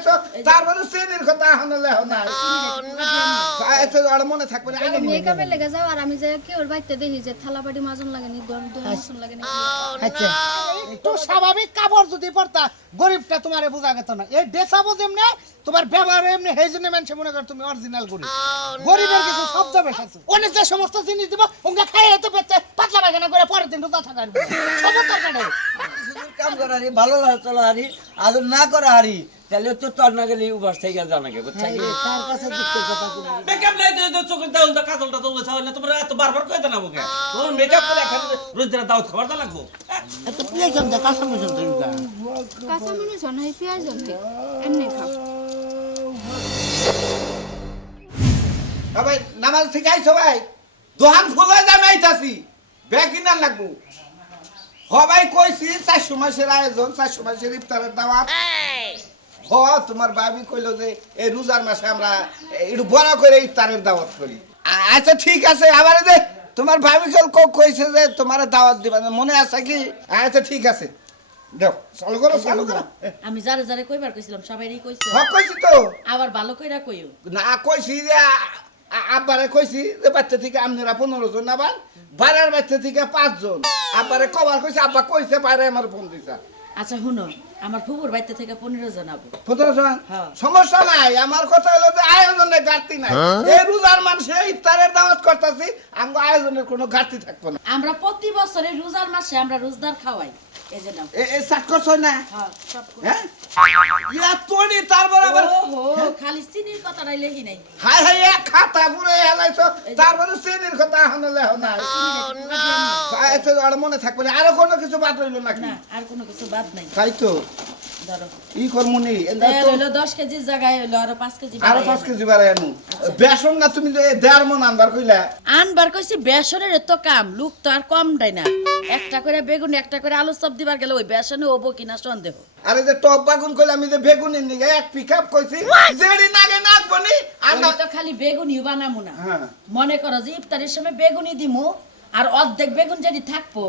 হেলাইছো তারপরে চেনির কথা এখন লেহ না আচ্ছা আর মনে থাকবে না মেকআপের লেগে যাও আর আমি যে কি ওর বাইতে দেখি যে থালা বাটি মাজুন লাগেনি দম মাসুন লাগেনি আচ্ছা একটু স্বাভাবিক কাপড় যদি পরতা গরিবটা তোমারে বোঝা গেত না এই ড্রেসাবো যেমনে তোমার ব্যবহার এমনি সেই জন্য মানুষ মনে করে তুমি অরিজিনাল গরিব গরিবের কিছু শব্দ বেশ আছে অনেক যে সমস্ত জিনিস দিব ওকে খাইয়ে তো পেতে পাতলা পায়খানা করে পরের দিন রোজা থাকার সব দরকার কাম করা হারি ভালো লাগে চলা হারি আর না করা হারি তাহলে তো তোর না গেলে উপাস থেকে জানাকে বুঝছাই তার কাছে দুঃখের কথা তুমি মেকআপ নাই তো চোখের দাউলটা কাজলটা তুললে চাইলে তোমরা এত বারবার কইতে না বকে তোর মেকআপ করে এখন রোজ দিন দাউদ খাবার দা লাগবো এত পিয়াজ জানতে কাঁচা মরিচ জানতে কাঁচা মরিচ নাই পেঁয়াজ নাই এমনি খাও ভাই নামাজ থেকে আইছো ভাই দোহান খোলা যাবে আইতাছি ব্যাগ কিনা লাগবো সবাই কইছি 400 মাসের আয়োজন 400 মাসের ইফতারের দাওয়াত তোমার ভাবি কইলো যে এই রোজার মাসে আমরা একটু বড় করে ইফতারের দাওয়াত করি আচ্ছা ঠিক আছে আবার যে তোমার ভাবি কইছে যে তোমার দাওয়াত দিবা মনে আছে কি আচ্ছা ঠিক আছে দাও চালু করো আমি যারে যারে কইবার কইছিলাম সবাইরই কইছো কইছি তো আবার ভালো কইরা কইও না কইছি যে আব্বারে কইছি যে বাচ্চা থেকে আপনারা 15 জন আবার বাড়ার বাচ্চা থেকে 5 জন আব্বারে কবার কইছি আব্বা কইছে বাইরে আমার ফোন দিছা আচ্ছা শুনো আমার ফুফুর বাড়িতে থেকে 15 জন আবো 15 জন হ্যাঁ। সমস্যা নাই আমার কথা হলো যে আয়োজনের ঘাটতি নাই এই রোজার মাসে ইফতারের দাওয়াত করতেছি আমগো আয়োজনের কোনো ঘাটতি থাকবে না আমরা প্রতি বছরে রোজার মাসে আমরা রোজদার খাওয়াই এই যে নাও এই সাত করছো না হ্যাঁ সব করি। হ্যাঁ ইয়া তোনি তারপর আবার ওহো খালি চিনির কথাটাই লেখি নাই হাই হাই এক খাতা পুরো হেলাইছো তারপরে চেনির কথা এখন লেহ না আচ্ছা আর মনে থাকবে না আরো কোনো কিছু বাদ রইলো নাকি না আর কোনো কিছু বাদ নাই তাই তো ধরো ই করমুনি তেল হইলো 10 কেজির জায়গায় হইলো আরো 5 কেজি আরো 5 কেজি বাড়াই আনু বেসন না তুমি যে 1.5 মণ আনবার কইলা আনবার কইছি বেসনের তো কাম লোক তো আর কম দেয় না একটা করে বেগুন একটা করে আলু সব দিবার গেলে ওই বেসনে হবো কিনা সন্দেহ আরে যে টপ বাগুন কইলা আমি যে বেগুনের নিগে এক পিকআপ কইছি জেডি নাগে নাকবনি আর আমি তো খালি বেগুনি বানামু না হ্যাঁ। মনে করো যে ইফতারের সময় বেগুনি দিমু আর অর্ধেক বেগুন যদি থাকবো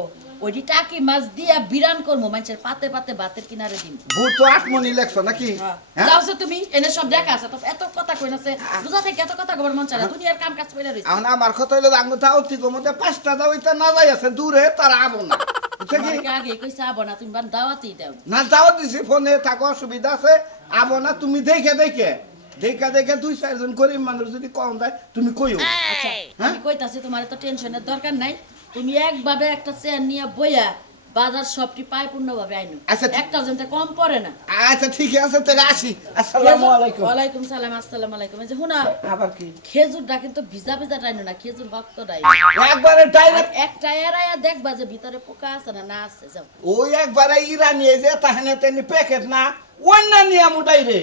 ওইটি টাকি মাছ দিয়া বিরান করবো মানুষের পাতে পাতে ভাতের কিনারে দিম ভূত তো 8 মণি লেখছো নাকি হ্যাঁ যাওছো তুমি এনে সব দেখা আছে তো এত কথা কই নাছে বুঝা থেকে এত কথা কবার মন চায় না দুনিয়ার কাম কাজ কইরা রইছে এখন আমার কথা হইলো আঙ্গু তাও ঠিক মধ্যে 5টা দাও এটা না যাই আছে দূরে তার আবো না বুঝছো কি তোমাকে আগে কইছে আবো না তুমি বান দাওয়াতই দাও না দাওয়াত দিছি ফোনে থাকো অসুবিধা আছে আবো না তুমি দেখে দেখে দেখা দেখা 2-4 জন গরিব মানুষ যদি কম দেয় তুমি কইও আচ্ছা আমি কইতাছি তোমার তো টেনশনের দরকার নাই তুমি একভাবে একটা চেয়ার নিয়ে বইয়া বাজার সবটি পায় পূর্ণভাবে আইনো আচ্ছা, ঠিক- একটা জনটা কম পড়ে না আচ্ছা ঠিক আছে তাহলে আসি আসসালামু আলাইকুম ওয়ালাইকুম সালাম আসসালামু আলাইকুম এই যে হুনা আবার কি খেজুরটা কিন্তু ভিজা ভিজা টাইনো না খেজুর ভক্ত ডাই একবারে ডাইরেক্ট একটা এরায়া দেখবা যে ভিতরে পোকা আছে না না আছে যাও ওই একবারে ইরানি এই যে তাহলে তেনি প্যাকেট না অন্য নিয়ামুটাই রে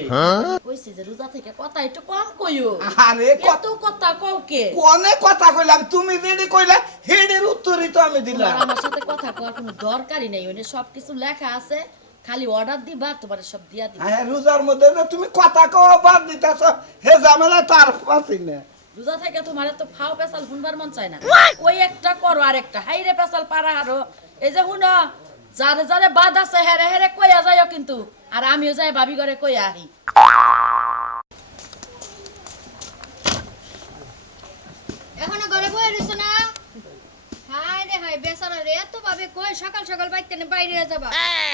কইছি যে রোজা থেকে কথা একটু কম কইও আরে কত কথা কওকে কোনে কথা কইলাম তুমি যেডি কইলে হেডের উত্তরই তো আমি দিলাম আমার সাথে কথা কওয়ার কোনো দরকারই নাই ওনে সবকিছু লেখা আছে খালি অর্ডার দিবা তোমার সব দিয়া দিবা হ্যাঁ রোজার মধ্যে যে তুমি কথা কও বাদ দিতাছ হে ঝামেলা তার পাচ্ছি না রোজা থেকে তোমার তো ফাও পেছাল শুনবার মন চায় না ওই একটা করো আর একটা হাইরে পেছাল পারা হারো এই যে হুনো যারে যারে বাদ আছে হেরে হেরে কইয়া যাইও কিন্তু আর আমিও যাই ভাবি করে কইয়া আহি এখনো ঘরে বসে রইছ না হায় রে হায় বেচারা রে এত ভাবে কই সকাল সকাল বাইতে নে বাইরে যাবা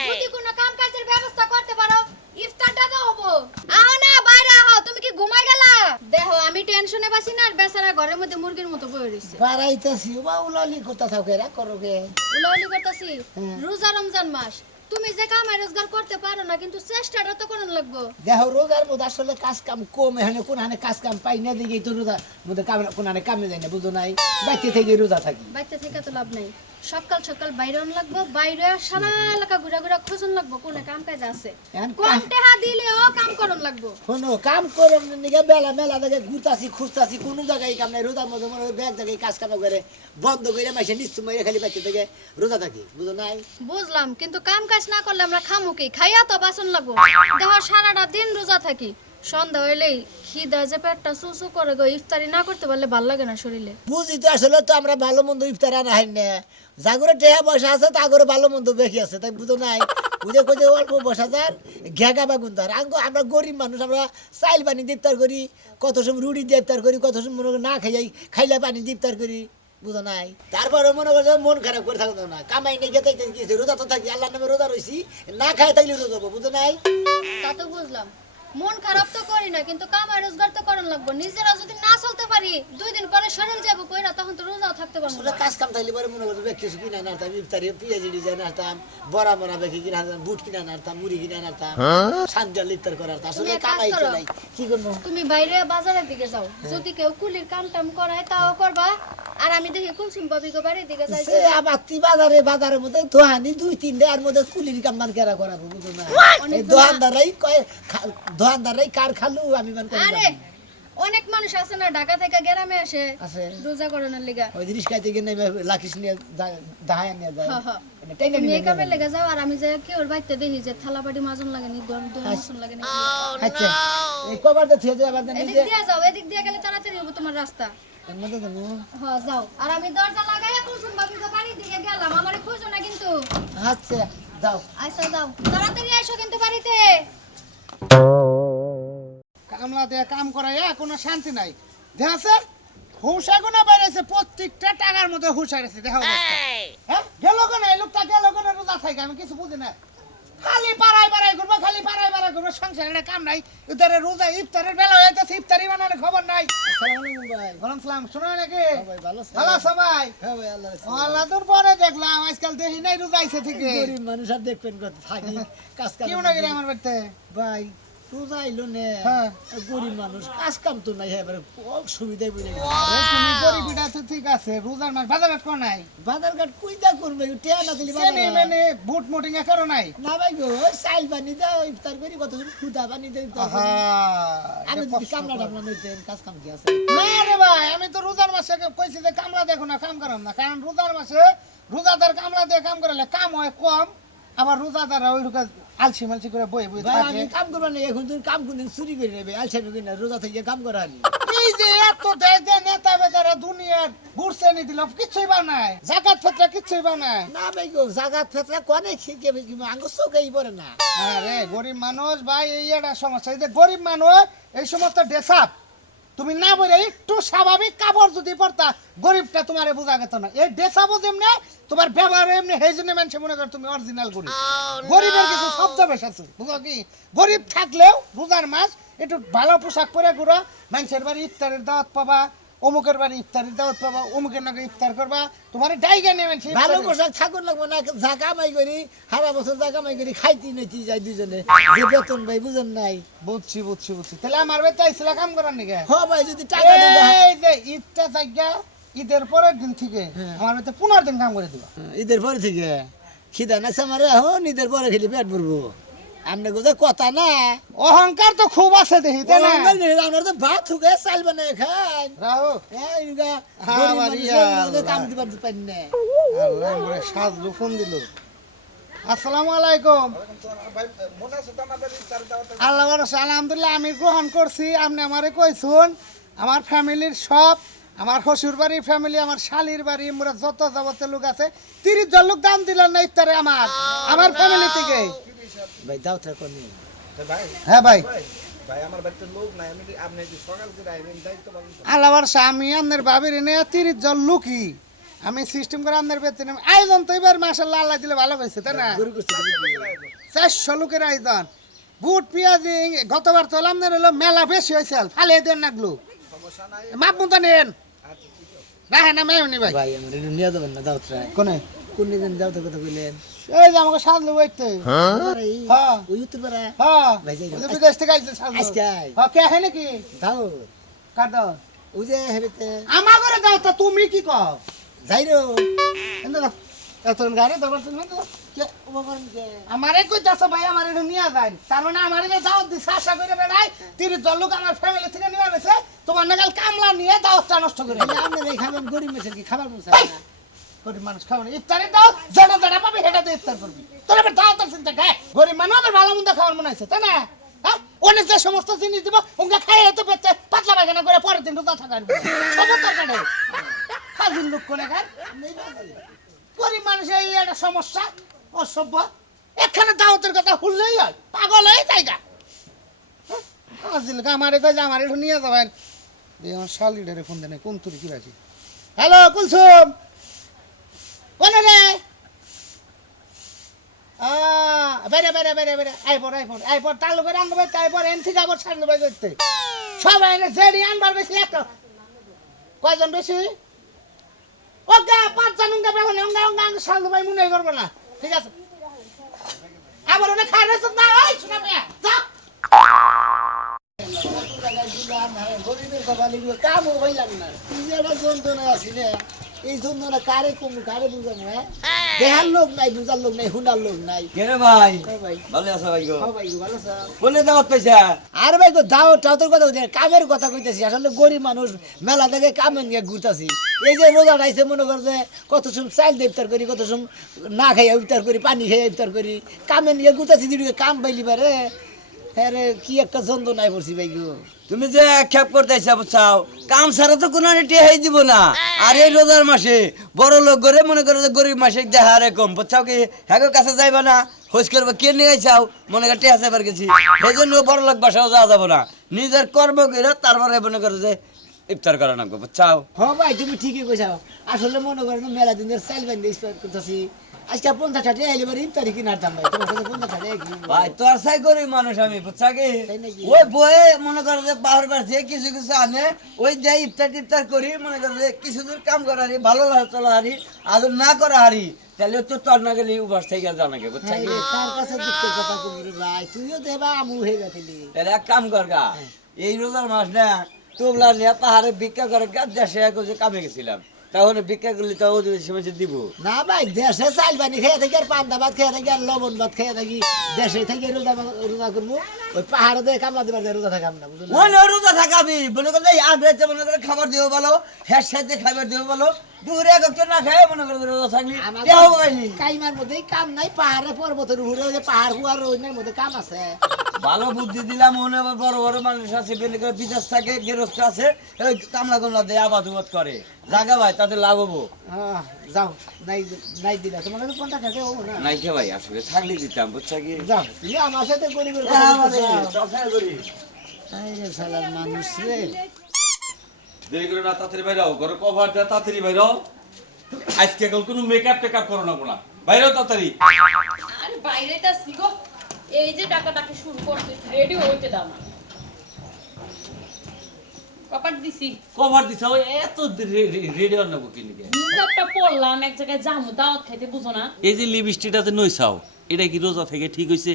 যদি কোনো কাম কাজের ব্যবস্থা করতে পারো ইফতারটা তো হবো আহো না বাইরে আহো তুমি কি ঘুমাই গেলা দেখো আমি টেনশনে বাসি না আর বেচারা ঘরের মধ্যে মুরগির মতো বসে রইছে বাড়াইতেছি বা উলালি কথা থাকে রা করোগে উলাউলি করতাছি রোজা রমজান মাস তুমি যে কামাই রোজগার করতে পারো না কিন্তু চেষ্টাটা তো করন লাগবো দেখো রোজার মধ্যে আসলে কাজ কাম কম এখানে কোন হানে কাজ কাম পাই না দিকে তো রোজার মধ্যে কোন হানে কামে যায় না বুঝো নাই বাইতে থেকে রোজা থাকি বাইতে থেকে তো লাভ নাই সকাল সকাল বাইরে লাগবো বাইরে সারা এলাকা ঘুরা ঘুরা খোঁজন লাগবো কোনে কাম কাজ আছে এখন কোন টেহা দিলেও কাম করন লাগবো শোনো কাম করো নিকে বেলা মেলা থেকে ঘুরতাছি খুঁজতাছি কোনো জায়গায় কাম নাই রোজার মধ্যে মনে হয় ব্যাগ জায়গায় কাজ কাম করে বন্ধ করে মাসে নিশ্চয় মেরে খালি বাইতে থেকে রোজা থাকি বুঝো নাই বুঝলাম কিন্তু কাম কাজ না করলে আমরা খামু কি খাইয়া তো বাসন লাগবো দেখো সারাটা দিন রোজা থাকি সন্ধ্যা হইলেই খিদা যে পেটটা সুসু করে গো ইফতারি না করতে পারলে ভাল লাগে না শরীরে বুঝি তো আসলে তো আমরা ভালো মন্দ ইফতার আনা হয় না জাগরে টেহা পয়সা আছে তাগরে ভালো মন্দ বেশি আছে তাই বুঝো নাই ওদের কোথায় অল্প বসা যার ঘেগা বাগুন তার আমরা গরিব মানুষ আমরা চাইল পানি দিয়ে ইফতার করি, কত সময় রুটি দিয়ে ইফতার করি, কত সময় মনে করো না খাই খাইলে পানি দিয়ে ইফতার করি, বুঝো নাই? তারপরে মনে করো মন খারাপ করে থাকতো না, কামাই নেই গেতে গিয়েছে, রোজা তো থাকি, আল্লাহ নামে রোজা রয়েছি, না খাই থাকলে রোজা হবো, বুঝো নাই? তা তো বুঝলাম, মন খারাপ তো করি না, কিন্তু কামাই রোজগার তো করার লাগবে। নিজেরা যদি না চলতে পারি 2 দিন পরে শরীর যাবো কইরা, তখন তো রোজাও থাকতে পারবো আসলে না। কাজ কাম থাকলে পরে মনে করতো কিছু কিনা নাড়তাম, ইফতারি পেঁয়াজি ডিজাইন নাড়তাম, বড়া মরা বেঁকে কিনা নাড়তাম, বুট কিনা নাড়তাম, মুড়ি কিনা নাড়তাম, সান্দাল ইফতার করার। আসলে তুমি এক কামাই কাজ তো করো। নাই, কি করবো? তুমি বাইরে বাজারের দিকে যাও, যদি কেউ কুলির কাম টাম করায় তাও করবা, আর আমি দেখি কুলসুম বাবিকে বাড়ির দিকে যাই। সে আবার তুই বাজারের মধ্যে দোহানি 2-3 আর মধ্যে কুলির কাম মান কেরা করাবো, বুঝো না? এই দোকানদাররাই কয়, দোকানদাররাই কার খালু আমি মান করি। আরে অনেক মানুষ আছে না ঢাকা থেকে গ্রামে আসে আছে। রোজা করানোর লিগা। ওই জিনিস খাইতে গিয়ে নেই লাকিস নিয়ে দাহায় নিয়ে যায়। হ্যাঁ, হ্যাঁ। এটা টেনে তুমি নিয়ে এই কামে লেগে যাও, আর আমি যে কেউ বাড়িতে দেখি যে থালা বাটি মাজন লাগে নি, দন মাজন লাগে নি। আচ্ছা এই কবার তো থিয়ে যায় আবার এদিক নিজে দিয়ে যাও, এদিক দিয়ে গেলে তাড়াতাড়ি হবে তোমার রাস্তা। এর মধ্যে দেবো। হ্যাঁ যাও, আর আমি দরজা লাগাই কুলসুম বাবিকে বাড়ির দিকে গেলাম, আমারে খুঁজো না কিন্তু। আচ্ছা যাও। আচ্ছা যাও, তাড়াতাড়ি এসো কিন্তু বাড়িতে। কামলা দিয়ে কাম করাইয়া কোনো শান্তি নাই। দেখছে হুঁশা গুনা বাইরেছে, প্রত্যেকটা টাকার মধ্যে হুঁশা গেছে। দেখা অবস্থা, হ্যাঁ গেল কেন এই লোকটা, গেল কেন রোজা থাকে আমি কিছু বুঝি না। খালি পাড়ায় ঘুরবো, খালি পাড়ায় ঘুরবো, সংসারের কাম নাই। ইফতারের রোজা ইফতারের বেলা হয়ে যাচ্ছে, ইফতারি বানানোর খবর নাই। আসসালামু আলাইকুম ভাই। ওয়ালাইকুম সালাম, শোনো নাকি? ভাই ভালো আছেন? ভালো আছো ভাই? হ্যাঁ ভাই আল্লাহ রাখছে। আল্লাহ তোর পরে দেখলাম, আজকাল দেখি নাই রোজা আইছে থেকে। গরিব মানুষ আর দেখবেন কত থাকি কাজ কাম। কেউ না গেলে আমার বাড়িতে ভাই রোজা আইলো নে, হ্যাঁ। গরিব মানুষ কাজ কাম তো নাই, এবারে খুব সুবিধাই বুঝে গেছে। এ, তুমি গরিবিটা তো ঠিক আছে, রোজার মাস বাজার হাট করো নাই? বাজার ঘাট কুইদা করবে, টিয়া না দিলে বাজার চেনি ঘাট। মেনে বুট মুটিং এ করো নাই? না ভাই গো, ওই চাইল পানি দাও ইফতার করি, কত খুদা পানি দাও ইফতার করি। আমি যদি কামলা টামলা নইতেন, কাজ কাম কি আছে? না রে ভাই, আমি তো রোজার মাসে কইছি যে কামলা দেখো না, কাম করাম না। কারণ রোজার মাসে রোজাদার কামলা দিয়ে কাম করালে কাম হয় কম, আবার রোজাদাররা ওই ঢুকে আলসি মালসি করে বই বই ভাই থাকে। আমি কাম করবো না, এখন তুমি কাম কোনদিন চুরি করে নেবে, আলসামি করি না, রোজা থেকে কাম করা আনি। এই যে এত দেশ যে নেতা বেতারা দুনিয়ার বুড়ছে নি দিল, কিচ্ছুই পাও নাই, জাকাত ফেতরা কিচ্ছুই পাও নাই। না ভাই গো, জাগাত ফেতরা কনে শিখে আঙ্গ চোখেই পড়ে না। আরে গরিব মানুষ ভাই, এই একটা সমস্যা। এই যে গরিব মানুষ এই সমস্ত ড্রেসআপ তুমি না বলে একটু স্বাভাবিক কাপড় যদি পরতা, গরিবটা তোমারে বোঝা গেত না। এই ড্রেসআপও যেমনি তোমার ব্যবহার এমনি, সেই জন্য মানুষ মনে করে তুমি অরিজিনাল গরিব। গরিবের কিছু শব্দ বেশ আছে, বুঝো কি? গরিব থাকলেও রোজার মাস একটু ভালো পোশাক পরে ঘুরো, মানুষের বাড়ি ইফতারের দাওয়াত পাবা, অমুকের বাড়ি ইফতারের দাওয়াত পাবা, অমুকের নাকি ইফতার করবা, তোমার ডাইগা নেই মানুষ। ভালো পোশাক থাকুন লাগবো না, যা কামাই করি সারা বছর যা কামাই করি খাইতে নইতে যাই দুজনে, যে বেতন ভাই বুঝেন নাই। বুঝছি বুঝছি বুঝছি, তাহলে আমার বেটা আইসলা কাম করার নিকে। হ ভাই যদি টাকা দিতে হয়। এই যে ঈদটা জায়গা, ঈদের পরের দিন থেকে আমার বেটা 15 দিন কাম করে দিবা। ঈদের পরে থেকে খিদা নাছে আমার, এখন ঈদের পরে খেলে পেট ভরবো। আপনি কোথা কথা না, অহংকার তো খুব আছে দেখি, তাই না? আমরা তো ভাত হুকে চাল বানায় খাই। রাহু হ্যাঁ, এগুলা হ্যাঁ, গরিব বাড়ি মানুষের আল্লাহ। কাম দিবার পারি না। আল্লাহ মরে সাজলু ফোন দিল। আসসালামু আলাইকুম। আল্লাহ ভরসা, আলহামদুলিল্লাহ আমি গ্রহণ করছি। আপনি আমারে কইছুন, আমার ফ্যামিলির সব, আমার শ্বশুর বাড়ির ফ্যামিলি, আমার শালির বাড়ি, মোরা যত যাবতীয় লোক আছে 30 জন লোক দাম দিলেন না ইফতারে আমার ফ্যামিলি থেকে। ভাই দাও তো কোনি। হ্যাঁ ভাই, ভাই আমার বাড়িতে লোক নাই, আমি আপনি যদি সকাল করে আইবেন দায়িত্ব পালন করুন। আল্লাহ ভরসা, আমি আপনার বাবির এনে 30 জন লোকই আমি সিস্টেম করে আপনার বেতন আয়োজন তো এবার মাশাআল্লাহ আল্লাহ দিলে ভালো হয়েছে, তাই না? গরু করতে 400 লোকের আয়োজন, বুট পেঁয়াজি। গতবার তো আপনার হলো মেলা বেশি হয়েছে, ফালে দেন নাগলো মাপ মতো নেন, রাখে না মেয়নি ভাই। ভাই আমার একটু নিয়ে যাবেন না, দাও তো। কোনে কোন দিন দাও তো কথা কইলেন? এই যে আমাকে সাজলো বইতে। হ্যাঁ ওই উত্তর পাড়া হ্যাঁ, ভাই যাই ওই বিদেশ থেকে আইছে সাজলো। আজকে আই। হ্যাঁ, কে হয় নাকি? দাও কার দাও? ওই যে হেবেতে আমার ঘরে দাও তো, তুমি কি কও? যাই রো। এনে দাও, এত গাড়ি দরবার তুমি দাও। কে ও বাবা কে আমারে কইতাছো ভাই, আমারে নিয়ে যায়, তার মানে আমারে দাওয়াত দিছে আশা করে বেড়াই 30 জন লোক আমার ফ্যামিলি থেকে নিয়ে গেছে, তোমার নাগাল কামলা নিয়ে দাওয়াতটা নষ্ট করে। আপনারা এই খাবেন, গরিব মেশের কি খাবার মশা না? গরিব মানুষ খাবে না, ইফতারের দাও যেটা যেটা পাবি সেটা দিয়ে ইফতার করবি। তোর এবার দাওয়াতের চিন্তা খায়, গরিব মানুষ আবার ভালো মন্দ খাওয়ার মনে আছে, তাই না? হ্যাঁ, অনেক যে সমস্ত জিনিস দিব ওকে খাইয়ে তো পেতে পাতলা পায়খানা করে পরের দিন রোজা থাকার সমস্ত কাটে কাজিন লোক কোনে খায়। গরিব মানুষের এই একটা সমস্যা, অসভ্য। এখানে দাওয়াতের কথা শুনলেই হয় পাগল হয়ে জায়গা আমারে কই যে আমার একটু নিয়ে যাবেন আমার শালিডারে ফোন দেনে কোন তুই কি বাকি হ্যালো কুলসুম কোন রে বেরে বেরে বেরে বেরে আইপর তালু করে আনবে তাইপর এন থেকে আবার সামনে বাই করতে সবাই এনে জেডি আনবার বেশি একটা কয়জন বেশি ওকে 5 জন উঙ্গা বেবনে উঙ্গা সামনে বাই মনে করবে না ঠিক আছে আবার ওনে খাই রেছ না ওই শুনা পে যা গরিবের কপালে কামও হইলাম না তুই যে একটা যন্ত্রণা আছি রে এই যন্ত্রণা কারে কম কারে বুঝাবো হ্যাঁ দেহার লোক নাই বুঝার লোক নাই হুনার লোক নাই কেরে ভাই ভাই ভালো আছো ভাই গো ভাই ভালো স্যার কোনে দাওয়াত পাইছা আর ভাই গো দাও টাউতের কথা কইতে কামের কথা কইতেছি আসলে গরিব মানুষ মেলা থেকে কামে নিয়ে ঘুরতাছি এই যে রোজা রাইছে মনে কর যে কত সময় চাল দিয়ে ইফতার করি কত সময় না খাইয়া ইফতার করি পানি খাইয়া ইফতার করি কামে নিয়ে ঘুরতাছি দিদিকে কাম পাইলি পারে হ্যাঁ রে কি একটা যন্ত্রণায় পড়ছি ভাই গো তুমি যে খেপ করতেছ বুঝছাও কাম ছাড়া তো কোনো টেহাই দিব না আর এই রোজার মাসে বড় লোক করে মনে করো যে গরিব মাসে দেখা রে কম বুঝছাও কি হ্যাঁ কাছে যাইবা না হোস করবো কে নিয়ে যাইছাও মনে করে টেহা চাইবার গেছি সেই জন্য বড় লোক বাসাও যাওয়া যাবো না নিজের কর্ম করে তারপরে মনে করো যে ইফতার করা নাকবো বুঝছাও হ্যাঁ ভাই তুমি ঠিকই কইছাও আসলে মনে করেন মেলা দিনের চাল বান্ধে ইফতার করতেছি আজকে 50 টাকা এলে বারে ইফতারি কিনার দাম ভাই তোমার কাছে 50 টাকা কি ভাই তোর সাই গরিব মানুষ আমি বুঝছা কি তাই নাকি? ওই বয়ে মনে করো যে পাহাড় বাড়ছে কিছু কিছু আনে ওই যে ইফতার করি মনে করো যে কিছু দূর কাম করা হারি ভালো লাগে চলা হারি আর না করা হারি তাহলে তো তোর না গেলে উপাস থেকে জানাকে বুঝছা কি তার কাছে দুঃখের কথা কবি রে ভাই তুইও দেবা আমু হয়ে গেছিলি তাহলে এক কাম কর গা এই রোজার মাস না তোমরা নিয়ে পাহাড়ে ভিক্ষা করে গা দেশে কামে গেছিলাম তাহলে ভিক্ষা করলে তো ওদের সময় দিব না ভাই দেশে চাল পানি খেয়ে থাকি আর পান্তা ভাত খেয়ে থাকি আর লবণ ভাত খেয়ে থাকি দেশে থেকে রোজা করবো ওই পাহাড়ে দিয়ে কামলা দিবার যায় রোজা থাকাম না বুঝলি ওই রোজা থাকাবি মনে করো এই আগ্রহে মনে করে খাবার দিও ভালো হ্যাঁ সাথে খাবার দিও ভালো দূরে এক না খায় মনে করো রোজা থাকলি দেও পাইলি কাইমার মধ্যেই কাম নাই পাহাড়ে পর্বতের উপরে ওই যে পাহাড় হুয়ার ওইনার মধ্যে কাম আছে ভালো বুদ্ধি দিলাম মনে আবার বড় বড় মানুষ আছে বেলে করে বিদেশ থাকে গেরস্ত আছে ওই কামলা কামলা দেয় আবাদ উবাদ করে জাগা ভাই তাতে লাভ হবো যাও নাই নাই দিলা তোমার কাছে 50 টাকা হবো না নাই কে ভাই আসলে থাকলে দিতাম বুঝছা কি যাও তুমি আমার সাথে গরিবের কথা আরে শালার মানুষ রে দেরি করে না তাড়াতাড়ি বাইরাও ঘরে কভার দেয়া তাড়াতাড়ি বাইরাও আজকে কাল কোনো মেকআপ টেকআপ করো না কোনা বাইরাও তাড়াতাড়ি আরে বাইরে তা সিগো এই যে টাকাটাকে শুরু করতে রেডি হইতে দাও না কপাট দিছি কভার দিছ এত রেডি আর নেবো কিনে হিসাবটা পড়লাম এক জায়গায় যামু দাওয়াত খাইতে বুঝো না এই যে লিপস্টিকটা যে নইছাও এটা কি রোজা থেকে ঠিক হইছে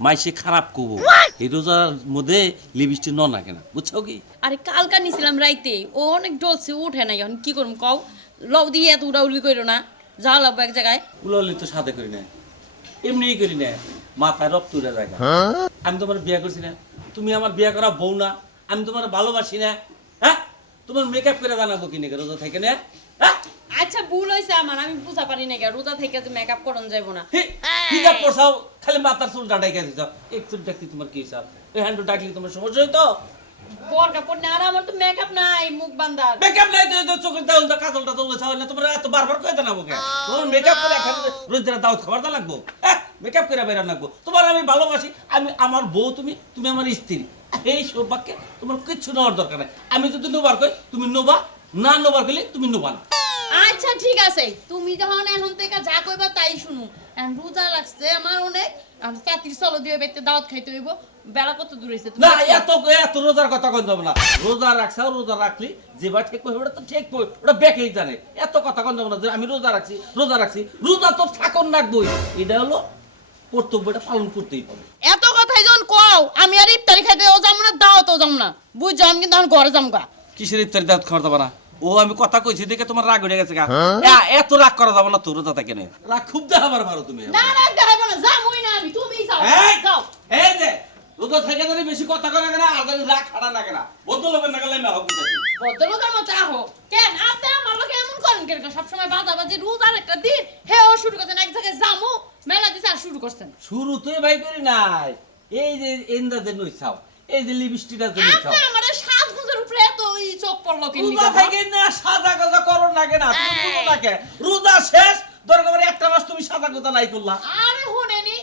মাইসে খারাপ করবো এই রোজার মধ্যে লিপস্টিক ন না কেনা বুঝছো কি আরে কালকা নিছিলাম রাইতে ও অনেক ডলছে উঠে না এখন কি করুম কও লও দিয়ে এত উড়াউলি করো না যা লাগবো এক জায়গায় উলালি তো সাথে করি না এমনিই করি না মাথায় রক্ত উড়ে যায় আমি তোমার বিয়ে করছি না তুমি আমার বিয়ে করা বউ না আমি তোমার ভালোবাসি না হ্যাঁ তোমার মেকআপ করে জানাবো কিনে রোজা থেকে না হ্যাঁ আচ্ছা ভুল হইছে আমার আমি বুঝা পারি না রোজা থেকে যে মেকআপ করন যাইবো না হিজাব পরছাও খালি মাথার চুল ডাটাই দিছ এক চুল ডাকতে তোমার কি হিসাব এই হ্যান্ডু ডাকলে তোমার সমস্যা হইতো বরকা পড়নে আর আমার তো মেকআপ নাই মুখ বান্দার মেকআপ নাই তো চোখের দাউল দা কাজলটা তো লইছাও না তোমরা এত বারবার কইতে না বকে তোমার মেকআপ করে এখন রোজ দিন দাওয়াত খাবার দা লাগবো হ্যাঁ মেকআপ করে বাইরে লাগবো তোমার আমি ভালোবাসি আমি আমার বউ তুমি তুমি আমার স্ত্রী এই সৌভাগ্যে তোমার কিচ্ছু নেওয়ার দরকার নাই আমি যদি নোবার কই তুমি নোবা না নোবার কইলে তুমি নোবা না আচ্ছা ঠিক আছে তুমি যখন এখন থেকে যা কইবা তাই শুনু এখন রোজা লাগছে আমার অনেক আমি তাড়াতাড়ি চলো দিয়ে বেতে দাওয়াত খাইতে হইব বেলা কত দূর হইছে না এত রোজার কথা কই যাব না রোজা রাখছাও রোজা রাখলি যেবা ঠিক কই ওটা তো ঠিক কই ওটা বেকেই জানে এত কথা কই যাব না যে আমি রোজা রাখছি রোজা তো থাকুন রাখবই এটা হলো কর্তব্যটা পালন করতেই হবে এত কথাই যখন কও আমি আর ইফতারি খাইতেও যাম না দাওয়াতও যাম না বুঝছো আমি কিন্তু এখন ঘরে যাম গা কিসের ইফতারি দাওয়াত খাওয়া যাবে না ও আমি কথা কইছি দেখে তোমার রাগ উঠে গেছে গা এত রাগ করা যাবে না তোর রোজা থাকে না রাগ খুব দেখাবার পারো তুমি না রাগ দেখাইবো না যামই না আমি তুমিই যাও এই, যাও এই যে রোজা থেকে জানি বেশি কথা করে না আর জানি রাগ খাড়া না কেনা বদল হবে না গেলে আমি হক দিতে ভদ্রলোকের মতো আহো কেন আপনি আমার লোকে এমন করেন কেন সবসময় বাজাবাজি রোজার একটা দিন হে ও শুরু করছেন এক জায়গায় যামু মেলা দিছে আর শুরু করছেন শুরু তুই ভাই করি নাই এই যে এন্দাজে নইছাও এই যে লিপস্টিকটা যে নইছাও আপনি আমাদের সাজগুজের উপরে এত চোখ পড়লো কেন রোজা থেকে না সাদা কথা করো না কেনা তুমি বুঝো না কে রোজা শেষ দরকার একটা মাস তুমি সাদা কথা নাই করলা আরে শুনেনি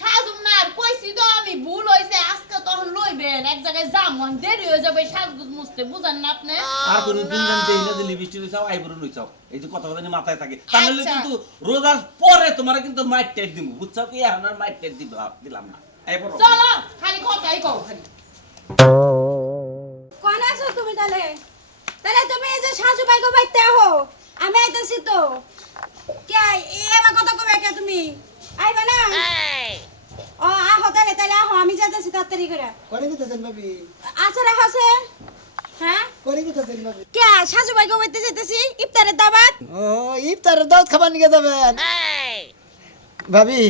সাজুম না আর কইছি তো আমি ভুল হইছে আজকে তখন লইবেন এক জায়গায় যাম মন দেরি হয়ে যাবে সাজগুজ মুছতে বুঝান না আপনি আর কোনো দিন জানতে এই না যে লিপস্টিক লইছাও আইব্রো লইছাও এই যে কথা কথা মাথায় থাকে তাহলে আচ্ছা। কিন্তু রোজার পরে তোমার কিন্তু মাইট টেট দিব বুঝছো কি এখন আর মাইট টেট দিলাম না আইব্রো চলো খালি কথাই কও খালি কোন আছো তুমি তাহলে তাহলে তুমি এই যে শাশু বাইগো বাইতে আহো আমি আইতাছি তো কে এবার কথা কবে কে তুমি আইবা না ও আহো তাহলে তাহলে আহো আমি যাইতাছি তাড়াতাড়ি করে করে দিতেছেন ভাবি আচ্ছা রাখছে হ্যাঁ করে দিতেছেন ভাবি কে শাশু বাইগো বাইতে যাইতাছি ইফতারের দাওয়াত ও ইফতারের দাওয়াত খাবার নিয়ে যাবেন ভাবি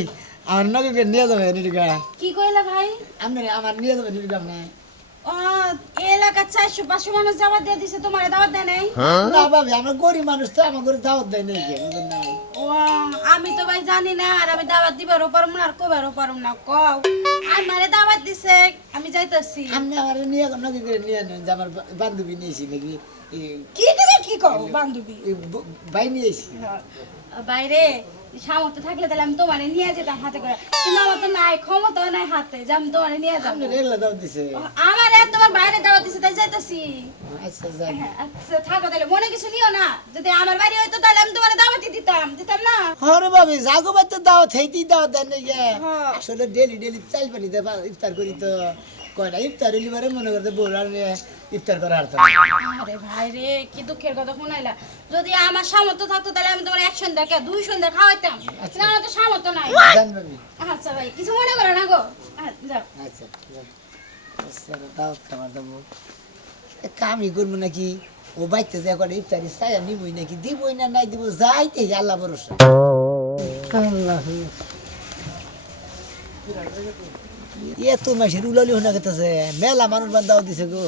আমার নগরকে নিয়ে যাবেন এদিকে কি কইলা ভাই আমার নিয়ে যাবেন এদিকে আপনি ও এলাকা 400-500 মানুষ দাওয়াত দিয়ে দিছে তোমারে দাওয়াত দেয় নাই না ভাবি আমরা গরিব মানুষ তো আমার ঘরে দাওয়াত দেয় নাই কে বুঝেন নাই ও আমি তো ভাই জানি না আর আমি দাওয়াত দিবারও পারুম না আর কইবারও পারুম না কও আমারে দাওয়াত দিছে আমি যাইতাছি আপনি আমার নিয়ে নগর করে নিয়ে নেন যে আমার বান্ধবী নিয়েছি নাকি কি করে কি কও বান্ধবী ভাই নিয়েছি বাইরে সামর্থ্য থাকলে তাহলে আমি তোমারে নিয়ে যেতাম হাতে করে কিন্তু আমার তো নাই ক্ষমতা নাই হাতে যে আমি তোমারে নিয়ে যাবো আপনি রেগুলার দাওয়াত দিছে আমার তোমার বাইরে দাওয়াত দিছে তাই যাইতাছি আচ্ছা যাই আচ্ছা থাকো তাহলে মনে কিছু নিও না যদি আমার বাড়ি হইতো তাহলে আমি তোমার দাওয়াতই দিতাম না হরে ভাবি জাগো বাইতে দাওয়াত হেইতেই দাওয়াত দেন নাই কে হ্যাঁ। আসলে ডেলি চাল পানি দে ইফতার করি তো কয়টা ইফতার হইলে পারে মনে করতে বউরার ইফতার করা আর আরে ভাই রে কি দুঃখের কথা শোনাইলা যদি আমার সামর্থ্য থাকতো তাহলে আমি তোমার 1 সন্ধ্যা কে 2 সন্ধ্যা খাওয়াইতাম না আমার তো সামর্থ্য নাই জান ভাবি আচ্ছা ভাই কিছু মনে করো না গো যাও আচ্ছা আচ্ছা দাওয়াত খাবার দেবো কামই করবো নাকি ও বাইতে যা করে ইফতারি চাই নিবই নাকি দিবই না নাই দিব যাইতে আল্লাহ ভরসা আল্লাহ এত মাসের উলালি হোনা গেতেছে মেলা মানুষ বান্ধাও দিছে গো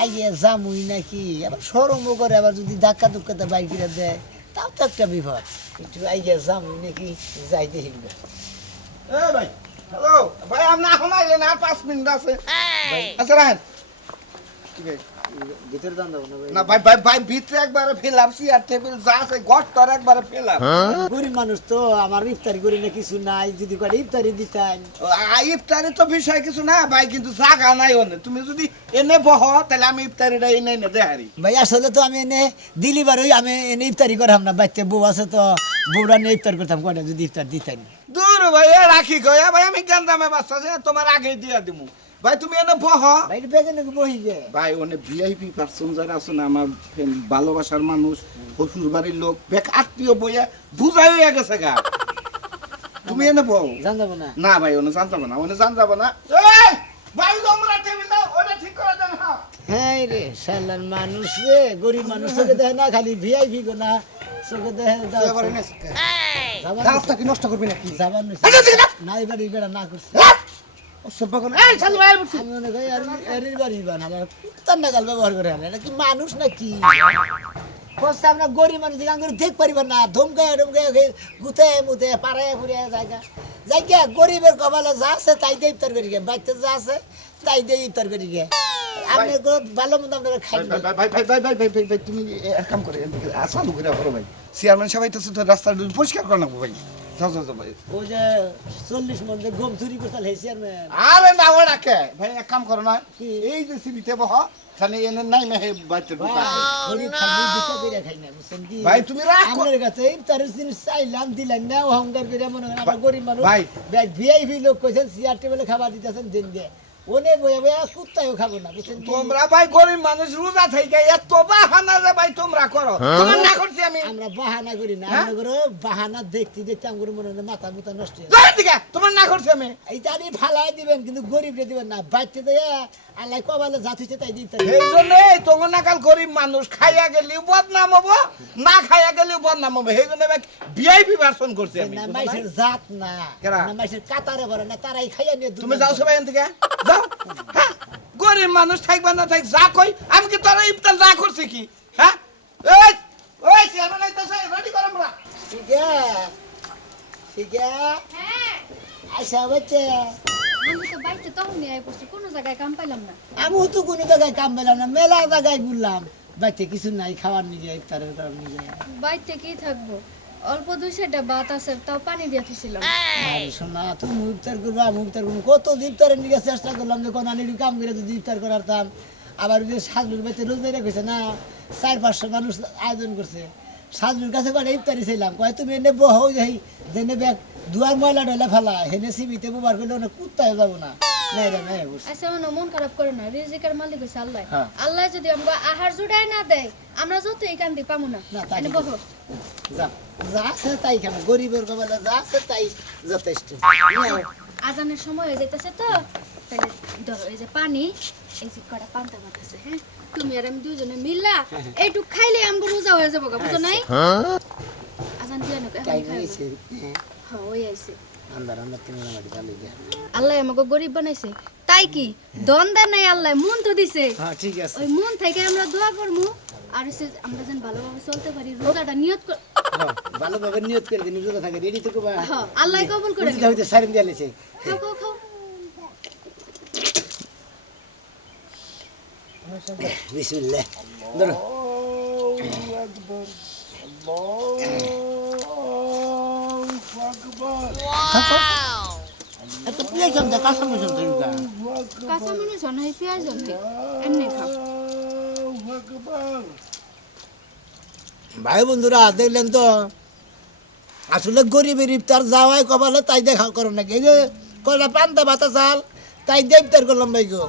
আইয়া জামুই নাকি আবার সরমও করে আবার যদি ধাক্কা ধুক্কাতে বাইক ফিরে দেয় তাও তো একটা বিপদ একটু আইয়া জামুই নাকি যাইতে হিলবে এ ভাই হ্যালো ভাই আপনি এখন আইলেন আর 5 মিনিট আছে আচ্ছা রাখেন কি ভাই ভিতরে দাম দেবো না ভাই না ভাই ভাই ভাই ভিতরে একবারে ফেলাম চেয়ার টেবিল যা আছে ঘরটার একবারে ফেলাম গরিব মানুষ তো আমার ইফতারি করি না কিছু নাই যদি করে ইফতারি দিতেন ইফতারি তো বিষয় কিছু না ভাই কিন্তু জায়গা নাই ওনে তুমি যদি এনে বহ তাহলে আমি ইফতারিটা এনে এনে দেহারি ভাই আসলে তো আমি এনে দিলিবার ওই আমি এনে ইফতারি করতাম না বাচ্চা বউ আছে তো বউরা নিয়ে ইফতার করতাম কয়টা যদি ইফতার দিতেন দূর ভাই এ রাখি গয়া ভাই আমি গেন্দামে বাচ্চা আছে তোমার আগে দিয়া দিমু ভাই তুমি এনে বহ ভাই বেগে নাকি বহি গে ভাই ওনে ভিআইপি পার্সন যারা আছে না আমার ভালোবাসার মানুষ শ্বশুর বাড়ির লোক বেক আত্মীয় বইয়া বুঝাই হয়ে গেছে গা তুমি এনে বহ জান যাবো না না ভাই ওনে জান যাবো না ওনে জান যাবো না এই ভাই তোমরা টেবিল দাও ওটা ঠিক করে দেন হ্যাঁ হ্যাঁ রে শালার মানুষ রে গরিব মানুষ চোখে দেখে না খালি ভিআইপি গো না চোখে দেখে দাওয়াতটা কি নষ্ট করবি নাকি যাবার না এবার বেড়া না করছে অসভ্য কোন এই শাশু ভাই বলছি আমি মনে করি এর বাড়ি বানা কুত্তার নাগাল ব্যবহার করে আনে এটা কি মানুষ নাকি কষ্ট আমরা গরিব মানুষ গাঙ্গুর দেখ পারিব না ধমকায় গুতায় মুতে পাড়ায় ফুরিয়ে জায়গা জায়গা গরিবের কপালে যা আছে তাই দিয়ে ইফতার করি গে বাড়িতে যা আছে তাই দিয়ে ইফতার করি গে আপনি ভালো মন্দ আপনারা খাই ভাই ভাই ভাই ভাই ভাই ভাই ভাই ভাই তুমি এক কাম করে আসালু করে করো ভাই চেয়ারম্যান সাহেব তো শুধু রাস্তা পরিষ্কার করে নাও ভাই যাও যাও যাও ভাই ও যে 40 মন যে গম চুরি করতে হেসি আর আরে না ও রাখে ভাই এক কাম করো না কি? এই যে সিবিতে বহ খালি এনে নাই মেহে বাচ্চা ঢুকা গরিব খালি দিতে করে খাই না বুঝছেন কি ভাই তুমি রাখ আমাদের কাছে ইফতারের জিনিস চাইলাম দিলেন না অহংকার করে মনে করেন আমরা গরিব মানুষ ভাই। ভিআইপি লোক কইছেন চেয়ার টেবিলে খাবার দিতেছেন দিন দিয়ে ওনে বয়ে বয়ে কুত্তাও খাবো না বুঝছেন কি? তোমরা ভাই গরিব মানুষ রোজা থেকে এত বাহানা যে ভাই তোমরা করো তোমার না করছি আমি আমরা বাহানা করি না হ্যাঁ? আমরা করে বাহানা দেখতে দেখতে আমার মনে হয় মাথা মুথা নষ্ট হয়ে যায়। যাও দিকে তোমার না করছি আমি এইটা আপনি ফালাই দিবেন কিন্তু গরিবরে দিবেন না বাচ্চা দিয়ে আল্লাহ কবালে যাচ্ছে তাই দিতে এই জন্য তোমার নাকাল গরিব মানুষ খাইয়া গেলেও বদনাম হবো না খাইয়া গেলেও বদনাম হবে সেই জন্য ভিআইপি ভার্সন করছি আমি না মাইসের জাত না কেরা? না মাইসের কাতারে ভরে না তারাই খাইয়া নিয়ে তুমি যাও সবাই এখান থেকে যাও হ্যাঁ? গরিব মানুষ থাকবে না থাক যা কই আমি কি তোরা ইফতার যা করছি কি হ্যাঁ এই ওই চেয়ারম্যান আইতাছে রেডি করো আমরা ঠিক ঠিক হ্যাঁ আচ্ছা বাচ্চা আমি তো বাইতে তখন নিয়ে আই পড়ছি কোনো জায়গায় কাম পাইলাম না আমি তো কোনো জায়গায় কাম পেলাম না মেলা জায়গায় ঘুরলাম বাচ্চা কিছু নাই খাওয়ার নিজে ইফতারের কারণ নিজে বাইতে কি থাকবো ও অল্প 2-4টা ভাত আছে তাও পানি দিয়ে দিছিলাম আরে শোনা তুমি ইফতার করবা ইফতার করবো কত ইফতারের নিয়ে চেষ্টা করলাম যে কোন আনির কাম করে যদি ইফতার করারতাম আবার ওই যে সাজুর বাড়িতে রোজা রেখেছে না 400-500 মানুষ আয়োজন করছে সাজুর কাছে কটা ইফতারি ছিলাম কয় তুমি এনে বহ যাই জেনে ব্যাগ দুয়ার ময়লা ডলা ফেলা হেনে সিবিতে ব্যবহার করলে অনেক কুত্তায় যাবো না নাই রে নাই বুঝছি আচ্ছা মন খারাপ করো না রিজিকের মালিক হইছে আল্লাহ হ্যাঁ। আল্লাহ যদি আমরা আহার জুড়ায় না দেয় আমরা যত এই কান্দি পামু না না, তাই এনে ঠিক বহো যা যা আছে তাই কেন গরিবের কপালে যা আছে তাই যথেষ্ট আজানের সময় হয়ে যাইতেছে তো তাহলে ধরো এই যে পানি এই যে কটা পান্তা ভাত আছে হ্যাঁ তুমি আর আমি দুজনে মিললা এইটুক খাইলে আমগো রোজা হয়ে যাবো গা বুঝো নাই আজান দিয়ে নাও তাই এখন খাই নিয়েছে হ্যাঁ ওই আইছে আন্দার আন্দার তুমি মাটি চালু দিয়া আল্লাহ আমাকে গরিব বানাইছে তাই কি দন দেয় নাই আল্লাহ মন তো দিছে হ্যাঁ ঠিক আছে ওই মন থেকে আমরা দোয়া করবো আর হচ্ছে আমরা যেন ভালোভাবে চলতে পারি রোজাটা নিয়ত কর ভালোভাবে নিয়ত করে দিন রোজা থাকে রেডি তো কবা হ্যাঁ আল্লাহ কবুল করে রোজা হইতে সারিন দিয়া লেছে খাও খাও খাও বিসমিল্লাহ ধরো এত প্রিয় কেমন কাঁচা মশন তরিকা কাঁচা মনে জনাই পেঁয়াজ জনাই এমনি খাও ভাই বন্ধুরা দেখলেন তো আসলে গরিবের ইফতার যাওয়াই কপালে তাই দেখা করো নাকি এই যে কয়টা পান্তা ভাতা চাল তাই দিয়ে ইফতার করলাম ভাই গো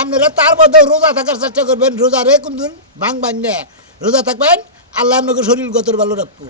আপনারা তার মধ্যে রোজা থাকার চেষ্টা করবেন রোজা রে কোন দিন ভাঙবেন না রোজা থাকবেন আল্লাহ আপনাকে শরীর গতর ভালো রাখবো